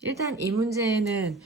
일단 이 문제는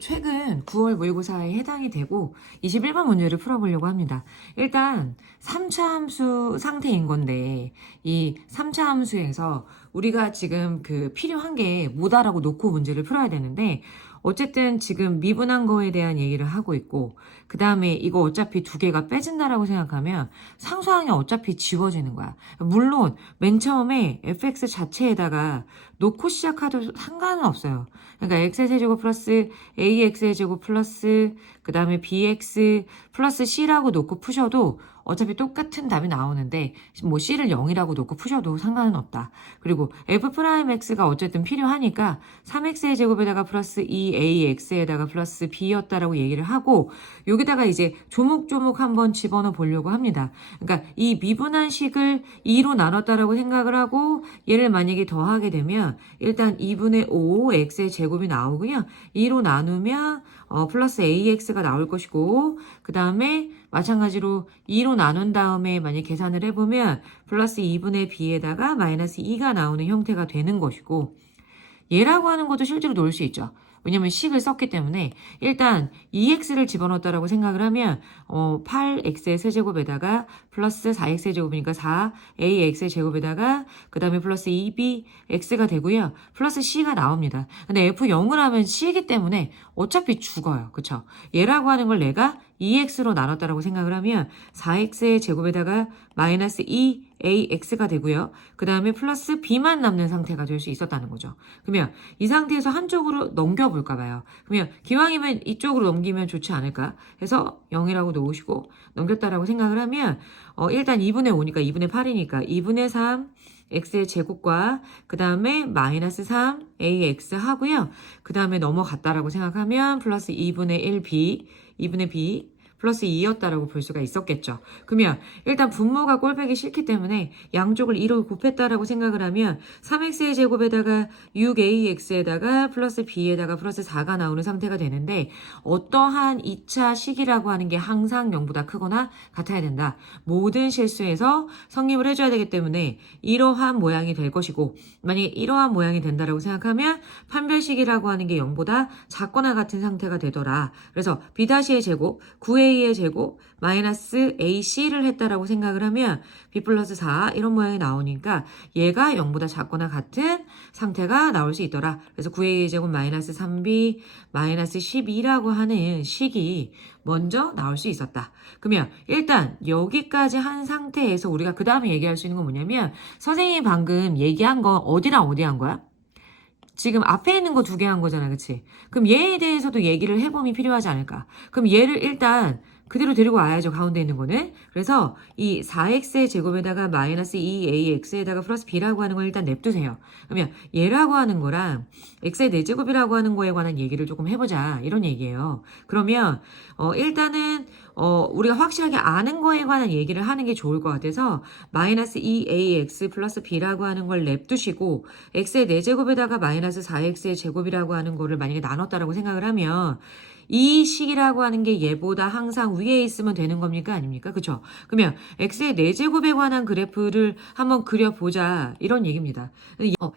최근 9월 모의고사에 해당이 되고 21번 문제를 풀어보려고 합니다. 일단 3차 함수 상태인 건데 이 3차 함수에서 우리가 지금 필요한 게 뭐다라고 놓고 문제를 풀어야 되는데 어쨌든 지금 미분한 거에 대한 얘기를 하고 있고 그 다음에 이거 어차피 두 개가 빼진다라고 생각하면 상수항이 어차피 지워지는 거야. 물론 맨 처음에 fx 자체에다가 놓고 시작하도 상관은 없어요. 그러니까 x의 세제곱 플러스 ax의 제곱 플러스 그 다음에 bx 플러스 c라고 놓고 푸셔도 어차피 똑같은 답이 나오는데 뭐 c를 0이라고 놓고 푸셔도 상관은 없다. 그리고 f'x가 어쨌든 필요하니까 3x의 제곱에다가 플러스 2ax에다가 플러스 b였다라고 얘기를 하고 여기다가 이제 조목조목 한번 집어넣어 보려고 합니다. 그러니까 이 미분한 식을 2로 나눴다라고 생각을 하고 얘를 만약에 더하게 되면 일단 2분의 5 x의 제곱이 나오고요. 2로 나누면 플러스 ax가 나올 것이고 그 다음에 마찬가지로 2로 나눈 다음에 만약 계산을 해보면 플러스 2분의 b에다가 마이너스 2가 나오는 형태가 되는 것이고 얘라고 하는 것도 실제로 놓을 수 있죠. 왜냐면 식을 썼기 때문에 일단 2x를 집어넣었다라고 생각을 하면 8x의 세제곱에다가 플러스 4x의 제곱이니까 4ax의 제곱에다가 그 다음에 플러스 2bx가 되고요. 플러스 c가 나옵니다. 근데 f0을 하면 c이기 때문에 어차피 죽어요. 그쵸? 얘라고 하는 걸 내가 2x로 나눴다라고 생각을 하면 4x의 제곱에다가 마이너스 2ax가 되고요. 그 다음에 플러스 b만 남는 상태가 될 수 있었다는 거죠. 그러면 이 상태에서 한쪽으로 넘겨볼까 봐요. 그러면 기왕이면 이쪽으로 넘기면 좋지 않을까 해서 0이라고 놓으시고 넘겼다라고 생각을 하면 일단 2분의 5니까 2분의 8이니까 2분의 3 x의 제곱과 그 다음에 마이너스 3ax 하고요. 그 다음에 넘어갔다라고 생각하면 플러스 2분의 1b 2분의 b 플러스 2였다라고 볼 수가 있었겠죠. 그러면 일단 분모가 꼴배기 싫기 때문에 양쪽을 2로 곱했다라고 생각을 하면 3x의 제곱에다가 6ax에다가 플러스 b에다가 플러스 4가 나오는 상태가 되는데 어떠한 2차 식이라고 하는 게 항상 0보다 크거나 같아야 된다. 모든 실수에서 성립을 해줘야 되기 때문에 이러한 모양이 될 것이고 만약에 이러한 모양이 된다라고 생각하면 판별식이라고 하는 게 0보다 작거나 같은 상태가 되더라. 그래서 b-의 제곱 9a의 제곱 마이너스 ac를 했다라고 생각을 하면 b 플러스 4 이런 모양이 나오니까 얘가 0보다 작거나 같은 상태가 나올 수 있더라. 그래서 9a의 제곱 마이너스 3b 마이너스 12라고 하는 식이 먼저 나올 수 있었다. 그러면 일단 여기까지 한 상태에서 우리가 그 다음에 얘기할 수 있는 건 뭐냐면 선생님이 방금 얘기한 거 어디랑 어디 한 거야? 지금 앞에 있는 거 두 개 한 거잖아, 그치? 그럼 얘에 대해서도 얘기를 해봄이 필요하지 않을까? 그럼 얘를 일단 그대로 데리고 와야죠, 가운데 있는 거는. 그래서 이 4x의 제곱에다가 마이너스 2ax에다가 플러스 b라고 하는 걸 일단 냅두세요. 그러면 얘라고 하는 거랑 x의 4제곱이라고 하는 거에 관한 얘기를 조금 해보자, 이런 얘기예요. 그러면 일단은 우리가 확실하게 아는 거에 관한 얘기를 하는 게 좋을 것 같아서 마이너스 2ax 플러스 b라고 하는 걸 냅두시고 x의 4제곱에다가 마이너스 4x의 제곱이라고 하는 거를 만약에 나눴다라고 생각을 하면 이 식이라고 하는 게 얘보다 항상 위에 있으면 되는 겁니까? 아닙니까? 그쵸? 그러면 x의 4제곱에 관한 그래프를 한번 그려보자 이런 얘기입니다.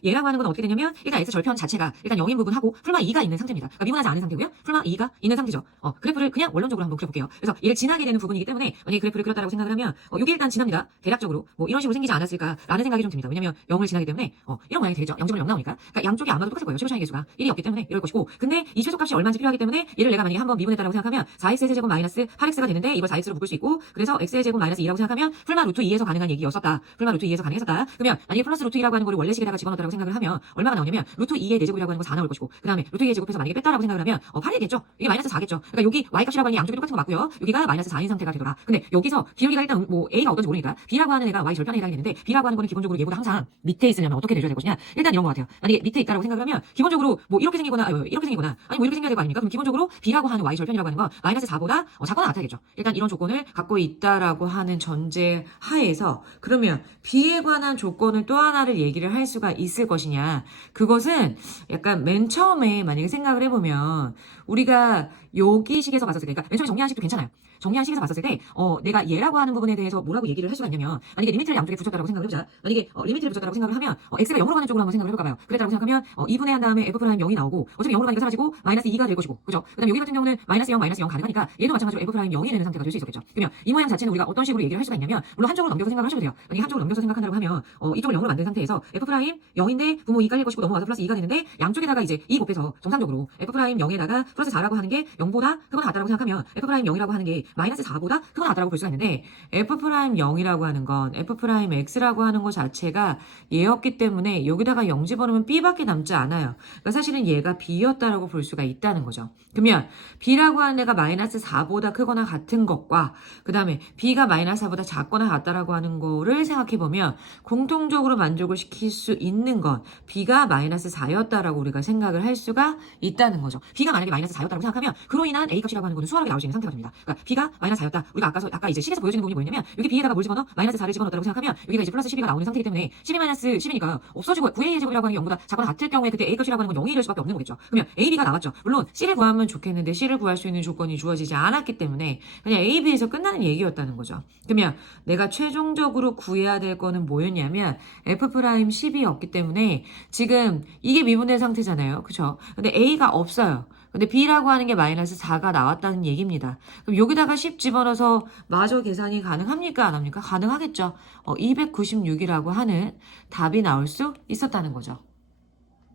얘라고 하는 건 어떻게 되냐면 일단 x 절편 자체가 일단 0인 부분하고 풀마 2가 있는 상태입니다. 그러니까 미분하지 않은 상태고요. 풀마 2가 있는 상태죠. 그래프를 그냥 원론적으로 한번 그려볼게요. 그래서 얘를 지나게 되는 부분이기 때문에 만약에 그래프를 그렸다라고 생각을 하면 이게 일단 지납니다. 대략적으로 뭐 이런 식으로 생기지 않았을까라는 생각이 좀 듭니다. 왜냐면 0을 지나기 때문에 이런 모양이 되죠. 0점을 0 나오니까. 그러니까 양쪽이 아마도 똑같을 거예요. 최소차이 계수가 1이 없기 때문에 이럴 것이고 근데 이 최소값이 얼마인지 필요하기 때문에 얘를 내가 만약에 한번 미분했다라고 생각하면 4x의 세제곱 마이너스 8x가 되는데 이걸 4x로 묶을 수 있고 그래서 x의 제곱 마이너스 2라고 생각하면 풀마 루트 2에서 가능한 얘기였었다. 풀마 루트 2에서 가능했었다. 그러면 만약에 플러스 루트 2라고 하는 거를 원래식에다가 집어넣었다라고 생각을 하면 얼마가 나오냐면 루트 2의 4제곱이라고 하는 거 4 나올 것이고 그 다음에 루트 2의 제곱해서 만약에 뺐다라고 생각을 하면 8이겠죠. 이게 마이너스 4겠죠. 그러니까 여기 y값이라고 하는 게 양쪽이 똑같은 거 맞고요. 여기가 마이너스 4인 상태가 되더라. 근데 여기서 기울기가 일단 뭐 a가 어떤지 모르니까 b라고 하는 애가 y 절편에 해당이 되는데 b라고 하는 거는 기본적으로 얘보다 항상 밑에 있으려면 어떻게 내줘야 될 것이냐. 일단 이런 거 같아요. 만약에 밑에 있다라고 생각을 하면 기본적으로 뭐 이렇게 생기거나 아니 뭐 이렇게 생겨야 될 거 아닙니까? 그럼 기본적으로 b라고 하는 y 절편이라고 하는 건 마이너스 4보다 작거나 같아야겠죠. 일단 이런 조건을 갖고 있다라고 하는 전제 하에서 그러면 b에 관한 조건을 또 하나를 얘기를 할 수가 있을 것이냐. 그것은 약간 맨 처음에 만약에 생각을 해보면 우리가 여기 식에서 봤었을 때, 그러니까 맨 처음에 정리한 식도 괜찮아요. 정리한 식에서 봤었을 때, 내가 얘라고 하는 부분에 대해서 뭐라고 얘기를 할 수가 있냐면, 만약에 리미트를 양쪽에 붙였다라고 생각을 해보자. 만약에 리미트를 붙였다라고 생각을 하면, x가 0으로 가는 쪽으로 한번 생각을 해볼까봐요. 그랬다고 생각하면 2분의 한 다음에 f 프라임 0이 나오고, 어차피 0으로 가니까 사라지고 마이너스 2가 될 것이고, 그죠? 그다음 여기 같은 경우는 마이너스 0, 마이너스 0 가능하니까 얘도 마찬가지로 f 프라임 0이 되는 상태가 될 수 있었겠죠. 그러면 이 모양 자체는 우리가 어떤 식으로 얘기를 할 수가 있냐면, 물론 한쪽으로 넘겨서 생각을 하셔도 돼요. 만약에 한쪽으로 넘겨서 생각한다고 하면 이쪽을 0으로 만든 상태에서 f 프라임 0인데 분모 2 깔릴 것이고 넘어가서 플러스 2가 되는데 양쪽에다가 이제 2 곱해서 정상적으로 f 프라임 0에다가 플러스 4라고 하는 게 0보다 크거나 같다라고 생각하면 f 프라임 0이라고 하는 게 마이너스 4보다 크거나 같다라고 볼 수가 있는데 f 프라임 0이라고 하는 건 f 프라임 x라고 하는 것 자체가 얘였기 때문에 여기다가 0 집어넣으면 b밖에 남지 않아요. 그러니까 사실은 얘가 b였다라고 볼 수가 있다는 거죠. 그러면 b라고 하는 애가 마이너스 4보다 크거나 같은 것과 그 다음에 b가 마이너스 4보다 작거나 같다라고 하는 거를 생각해보면 공통적으로 만족을 시킬 수 있는 건 b가 마이너스 4였다라고 우리가 생각을 할 수가 있다는 거죠. b가 만약에 마이너스 4였다고 생각하면 그로 인한 a 값이라고 하는 거는 수월하게 나올 수 있는 상태가 됩니다. 그러니까 b가 마이너스 4였다. 우리가 아까 이제 식에서 보여주는 부분이 뭐였냐면 여기 b에다가 뭘 집어넣어? 마이너스 4를 집어넣었다고 생각하면 여기가 이제 플러스 12가 나오는 상태이기 때문에 12 마이너스 10이니까 없어지고 9a의 제곱이라고 하는 게 0보다 작거나 같을 경우에 그때 a 값이라고 하는 건 0이 될 수밖에 없는 거겠죠. 그러면 a, b가 나왔죠. 물론 c를 구하면 좋겠는데 c를 구할 수 있는 조건이 주어지지 않았기 때문에 그냥 a, b에서 끝나는 얘기였다는 거죠. 그러면 내가 최종적으로 구해야 될 거는 뭐였냐면 f 프라임 10이었기 때문에 지금 이게 미분된 상태잖아요. 그쵸? 근데 a가 없어요. 근데 b라고 하는 게 마이너스 4가 나왔다는 얘기입니다. 그럼 여기다가 10 집어넣어서 마저 계산이 가능합니까? 안 합니까? 가능하겠죠. 296이라고 하는 답이 나올 수 있었다는 거죠.